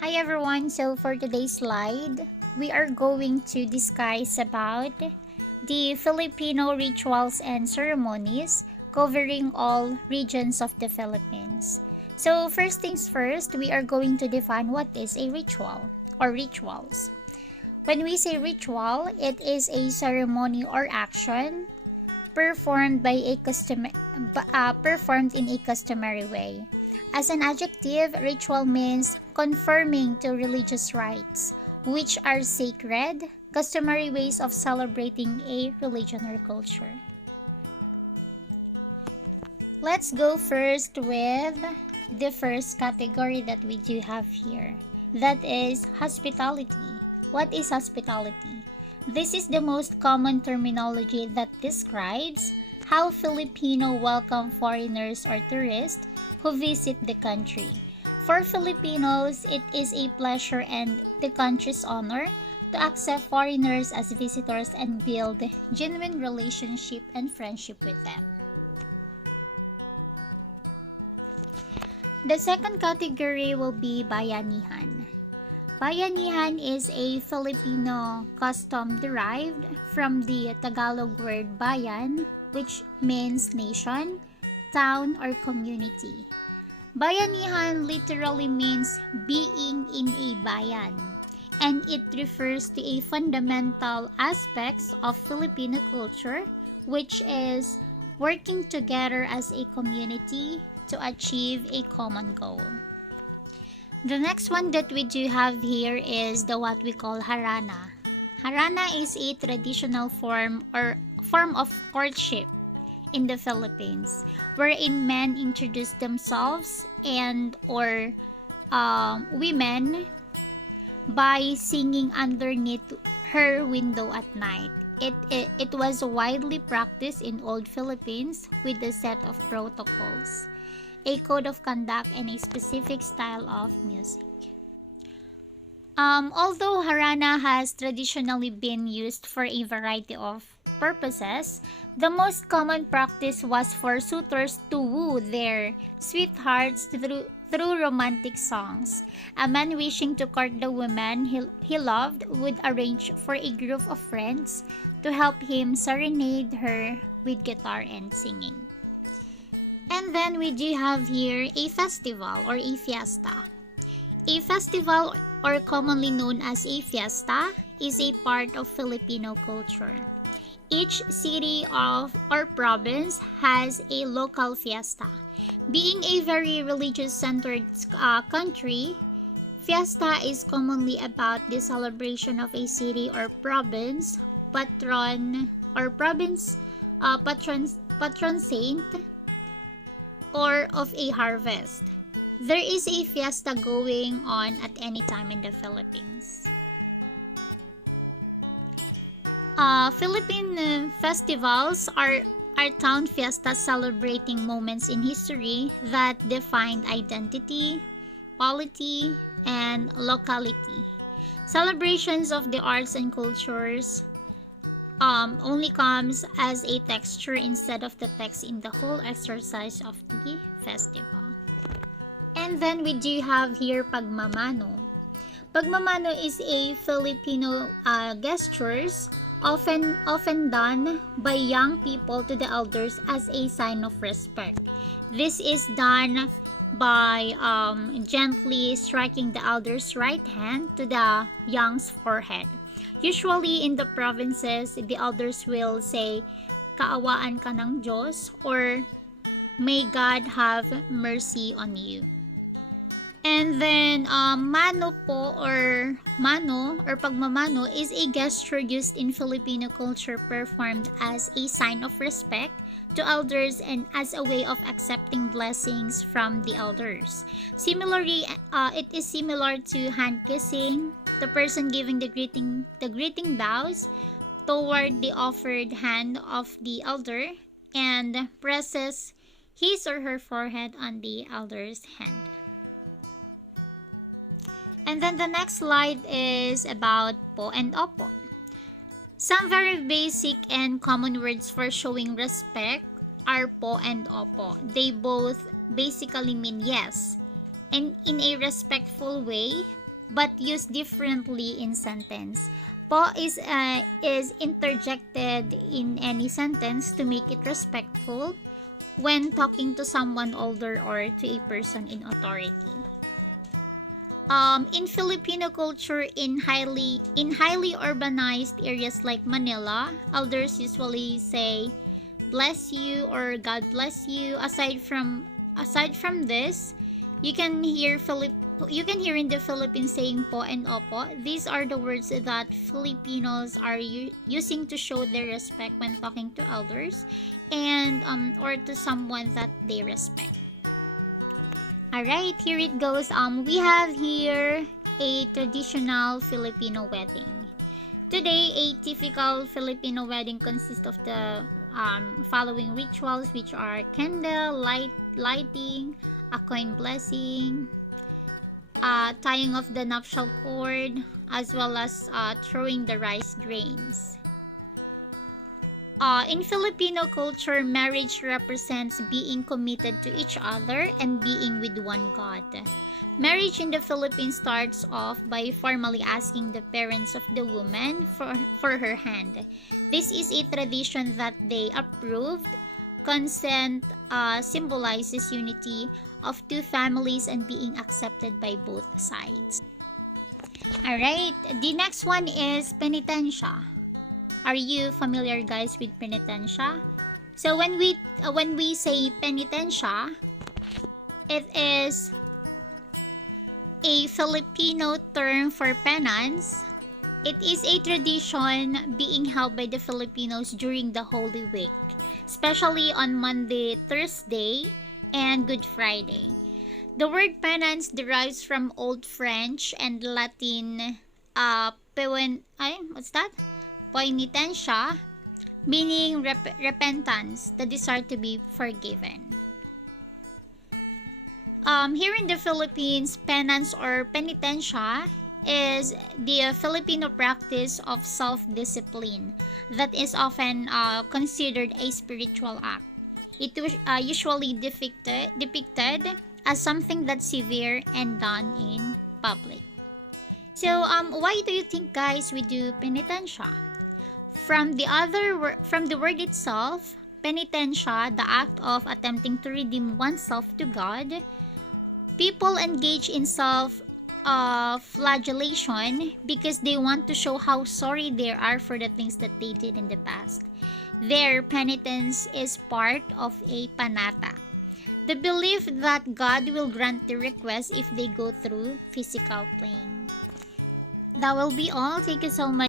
Hi everyone, so for today's slide, we are going to discuss about the Filipino rituals and ceremonies covering all regions of the Philippines. So first things first, we are going to define what is a ritual or rituals. When we say ritual, it is a ceremony or action performed performed in a customary way. As an adjective, ritual means conforming to religious rites, which are sacred, customary ways of celebrating a religion or culture. Let's go first with the first category that we do have here. That is hospitality. What is hospitality? This is the most common terminology that describes how Filipino welcome foreigners or tourists who visit the country. For Filipinos, it is a pleasure and the country's honor to accept foreigners as visitors and build genuine relationship and friendship with them. The second category will be bayanihan. Bayanihan is a Filipino custom derived from the Tagalog word bayan, which means nation, town, or community. Bayanihan literally means being in a bayan, and it refers to a fundamental aspects of Filipino culture, which is working together as a community to achieve a common goal. The next one that we do have here is the what we call harana. Harana is a traditional form of courtship in the Philippines, wherein men introduce themselves and or women by singing underneath her window at night. It was widely practiced in old Philippines with a set of protocols, a code of conduct, and a specific style of music. Although harana has traditionally been used for a variety of purposes, the most common practice was for suitors to woo their sweethearts through romantic songs. A man wishing to court the woman he loved would arrange for a group of friends to help him serenade her with guitar and singing. And then we do have here a festival or a fiesta. A festival, or commonly known as a fiesta, is a part of Filipino culture. Each city of or province has a local fiesta. Being a very religious-centered country, fiesta is commonly about the celebration of a city or province patron saint or of a harvest. There is a fiesta going on at any time in the Philippines. Philippine festivals are town fiestas celebrating moments in history that defined identity, polity, and locality. Celebrations of the arts and cultures only comes as a texture instead of the text in the whole exercise of the festival. And then we do have here pagmamano. Pagmamano is a Filipino gestures often done by young people to the elders as a sign of respect. This is done by gently striking the elder's right hand to the young's forehead. Usually in the provinces, the elders will say, "Kaawaan ka ng Diyos," or "May God have mercy on you." And then, mano or pagmamano is a gesture used in Filipino culture performed as a sign of respect to elders and as a way of accepting blessings from the elders. Similarly, it is similar to hand kissing. The person giving the greeting bows toward the offered hand of the elder and presses his or her forehead on the elder's hand. And then the next slide is about po and opo. Some very basic and common words for showing respect are po and opo. They both basically mean yes, and in a respectful way, but used differently in sentence. Po is interjected in any sentence to make it respectful when talking to someone older or to a person in authority. In Filipino culture, in highly urbanized areas like Manila, elders usually say "bless you" or "God bless you." Aside from this, you can hear in the Philippines saying "po" and "opo." These are the words that Filipinos are using to show their respect when talking to elders and or to someone that they respect. Alright, here it goes. We have here a traditional Filipino wedding. Today, a typical Filipino wedding consists of the following rituals, which are candle lighting, a coin blessing, tying of the nuptial cord, as well as throwing the rice grains. In Filipino culture, marriage represents being committed to each other and being with one God. Marriage in the Philippines starts off by formally asking the parents of the woman for her hand. This is a tradition that they approved. Consent symbolizes unity of two families and being accepted by both sides. Alright, the next one is penitensya. Are you familiar, guys, with penitensya? So when we say penitensya, it is a Filipino term for penance. It is a tradition being held by the Filipinos during the Holy Week, especially on Monday, Thursday, and Good Friday. The word penance derives from Old French and Latin what's that? Poinitentia, meaning repentance, the desire to be forgiven. Here in the Philippines, penance or penitensya is the Filipino practice of self-discipline that is often considered a spiritual act. It was usually depicted as something that's severe and done in public. So, why do you think, guys, we do penitensya? From the word itself, penitensya, the act of attempting to redeem oneself to God, people engage in flagellation because they want to show how sorry they are for the things that they did in the past. Their penitence is part of a panata, the belief that God will grant their request if they go through physical pain. That will be all. Thank you so much.